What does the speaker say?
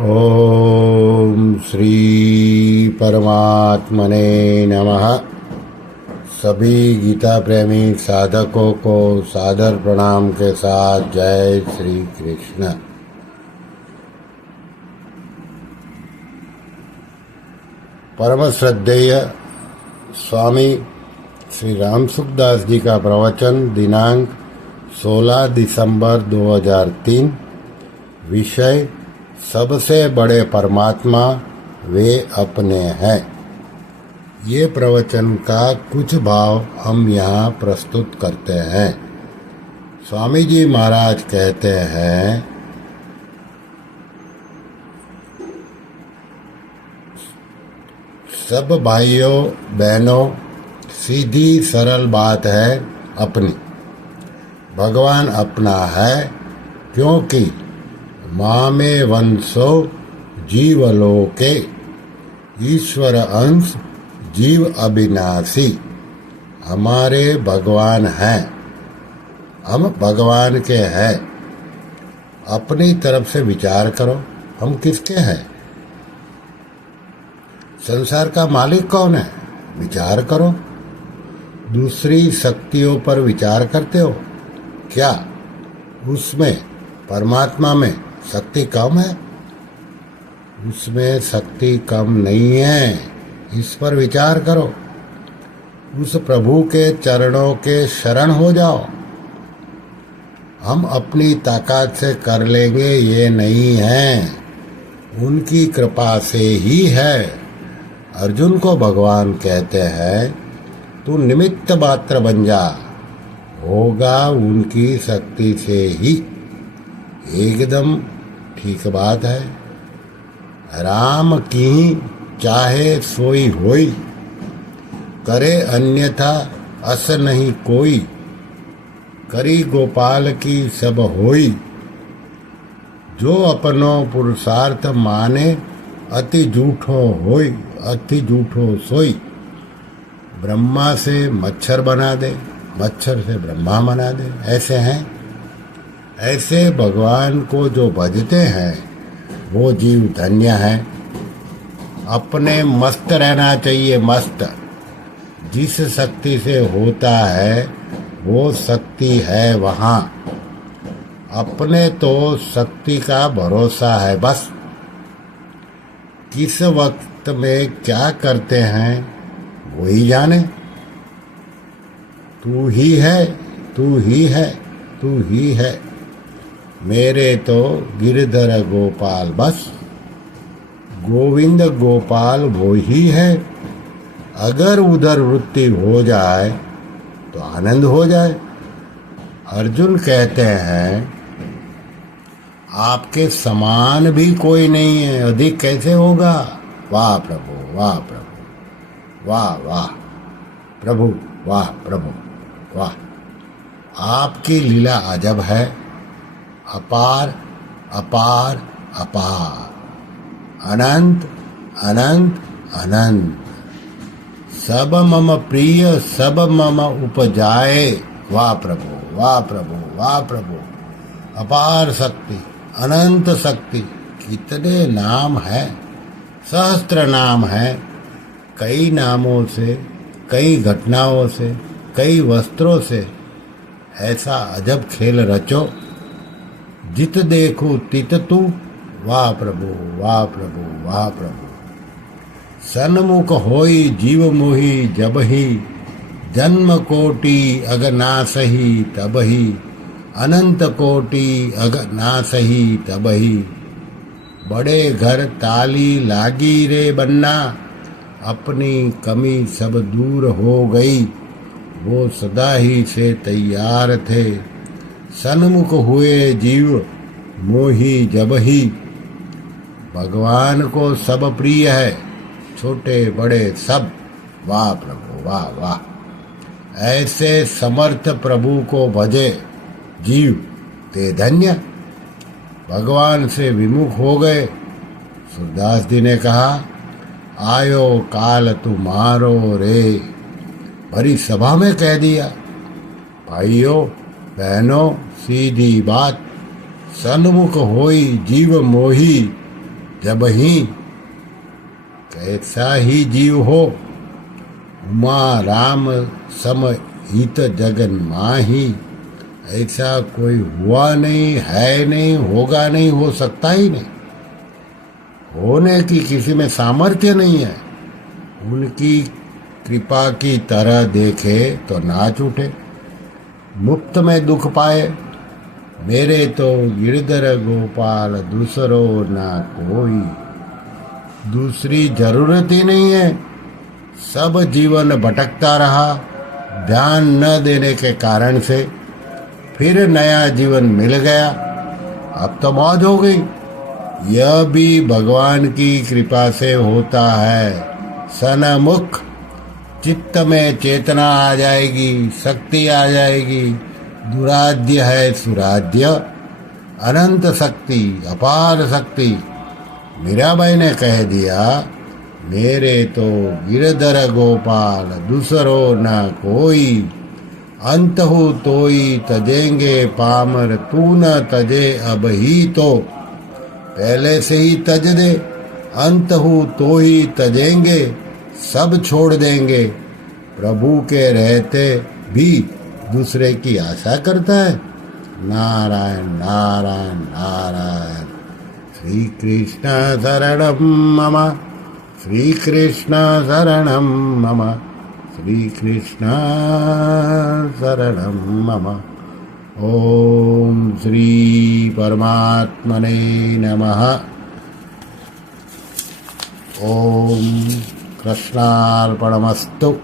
ओम श्री परमात्मने नमः। सभी गीता प्रेमी साधकों को सादर प्रणाम के साथ जय श्री कृष्ण। परम श्रद्धेय स्वामी श्री राम सुखदास जी का प्रवचन दिनांक 16 दिसंबर 2003। विषय सबसे बड़े परमात्मा वे अपने हैं। ये प्रवचन का कुछ भाव हम यहाँ प्रस्तुत करते हैं। स्वामी जी महाराज कहते हैं, सब भाइयों बहनों, सीधी सरल बात है अपनी। भगवान अपना है, क्योंकि मामे वंशो जीवलोके, ईश्वर अंश जीव अविनाशी। हमारे भगवान हैं, हम भगवान के हैं। अपनी तरफ से विचार करो, हम किसके हैं? संसार का मालिक कौन है? विचार करो। दूसरी शक्तियों पर विचार करते हो क्या? उसमें परमात्मा में शक्ति कम है? उसमें शक्ति कम नहीं है, इस पर विचार करो। उस प्रभु के चरणों के शरण हो जाओ। हम अपनी ताकत से कर लेंगे ये नहीं है, उनकी कृपा से ही है। अर्जुन को भगवान कहते हैं, तू निमित्त मात्र बन जा, होगा उनकी शक्ति से ही। एकदम ठीक बात है। राम की चाहे सोई होई, करे अन्यथा अस नहीं कोई। करी गोपाल की सब होई, जो अपनो पुरुषार्थ माने। अति झूठो होई, अति झूठो सोई। ब्रह्मा से मच्छर बना दे, मच्छर से ब्रह्मा बना दे। ऐसे हैं। ऐसे भगवान को जो भजते हैं वो जीव धन्य है। अपने मस्त रहना चाहिए, मस्त। जिस शक्ति से होता है वो शक्ति है वहाँ। अपने तो शक्ति का भरोसा है बस। किस वक्त में क्या करते हैं वही जाने। तू ही है, तू ही है, तू ही है। मेरे तो गिरधर गोपाल बस। गोविंद गोपाल वो ही है। अगर उधर वृत्ति हो जाए तो आनंद हो जाए। अर्जुन कहते हैं, आपके समान भी कोई नहीं है, अधिक कैसे होगा? वाह प्रभु, वाह प्रभु, वाह वाह प्रभु, वाह प्रभु, वाह। आपकी लीला अजब है, अपार अपार अपार, अनंत अनंत अनंत। सब मम प्रिय, सब मम उपजाए। वाह प्रभु, वाह प्रभु, वाह प्रभु। अपार शक्ति, अनंत शक्ति। कितने नाम है, सहस्त्र नाम है। कई नामों से, कई घटनाओं से, कई वस्त्रों से ऐसा अजब खेल रचो, जित देखो तित तू। वाह प्रभु, वाह प्रभु, वाह प्रभु। सन्मुख होई जीव मोही, जब ही जन्म कोटि अग ना सही तब ही। अनंत कोटि अग ना सही तब ही। बड़े घर ताली लागी रे बन्ना, अपनी कमी सब दूर हो गई। वो सदा ही से तैयार थे, सन्मुख हुए जीव मोही जब ही। भगवान को सब प्रिय है, छोटे बड़े सब। वाह प्रभु, वाह वाह। ऐसे समर्थ प्रभु को भजे जीव ते धन्य। भगवान से विमुख हो गए। सूरदास जी ने कहा, आयो काल तुम्हारो रे। भरी सभा में कह दिया। भाइयों बहनों, सीधी बात। सन्मुख होई जीव मोही, जब ही कैसा ही जीव हो, उमा राम सम हित जगन माही, ऐसा कोई हुआ नहीं, है नहीं, होगा नहीं, हो सकता ही नहीं। होने की किसी में सामर्थ्य नहीं है। उनकी कृपा की तरह देखे तो नाच उठे, मुफ्त में दुख पाए। मेरे तो गिरधर गोपाल दूसरो ना कोई, दूसरी जरूरत ही नहीं है। सब जीवन भटकता रहा ध्यान न देने के कारण से, फिर नया जीवन मिल गया, अब तो मौज हो गई। यह भी भगवान की कृपा से होता है। सनमुख चित्त में चेतना आ जाएगी, शक्ति आ जाएगी। दुराध्य है सुराध्य, अनंत शक्ति, अपार शक्ति। मीराबाई ने कह दिया, मेरे तो गिरधर गोपाल दूसरो न कोई, अंतहु तोई तजेंगे पामर, तू न तजे अब ही तो। पहले से ही तज दे, अंतहु तो ही तजेंगे, सब छोड़ देंगे। प्रभु के रहते भी दूसरे की आशा करता है। नारायण नारायण नारायण। श्री कृष्ण शरणम मम, श्री कृष्ण शरणम मम, श्री कृष्ण शरणम मम। ओम श्री परमात्मने नमः। ओम कृष्णार्पणमस्तु।